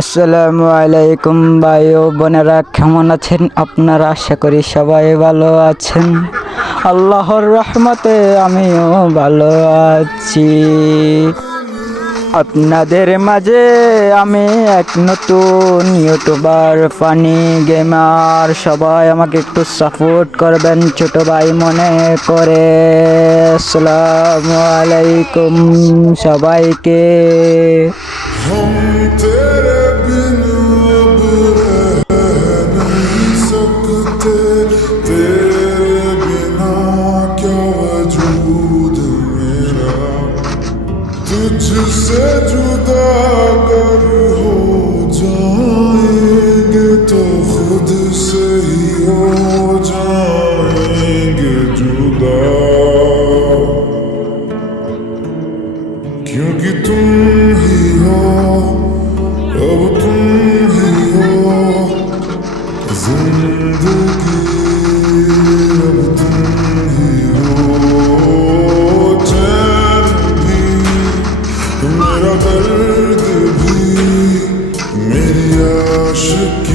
আসসালামু আলাইকুম ভাই ও বোনেরা, কেমন আছেন আপনারা? আশা করি সবাই ভালো আছেন। আল্লাহর রহমতে আমিও ভালো আছি। আপনাদের মাঝে আমি এক নতুন ইউটিউবার, ফানি গেমার। সবাই আমাকে একটু সাপোর্ট করবেন ছোট ভাই মনে করে। আসসালামু আলাইকুম সবাইকে। हम तेरे बिन अब रह नहीं सकते, तेरे बिना क्या वजूद मेरा। तुझसे जुदा अगर हो जाएंगे तो खुद से ही हो जाएंगे जुदा, क्योंकि तुम ही हो, अब तुम ही हो जिंदगी, अब तुम ही हो चैन भी, मेरा दर्द भी, मेरी आशिकी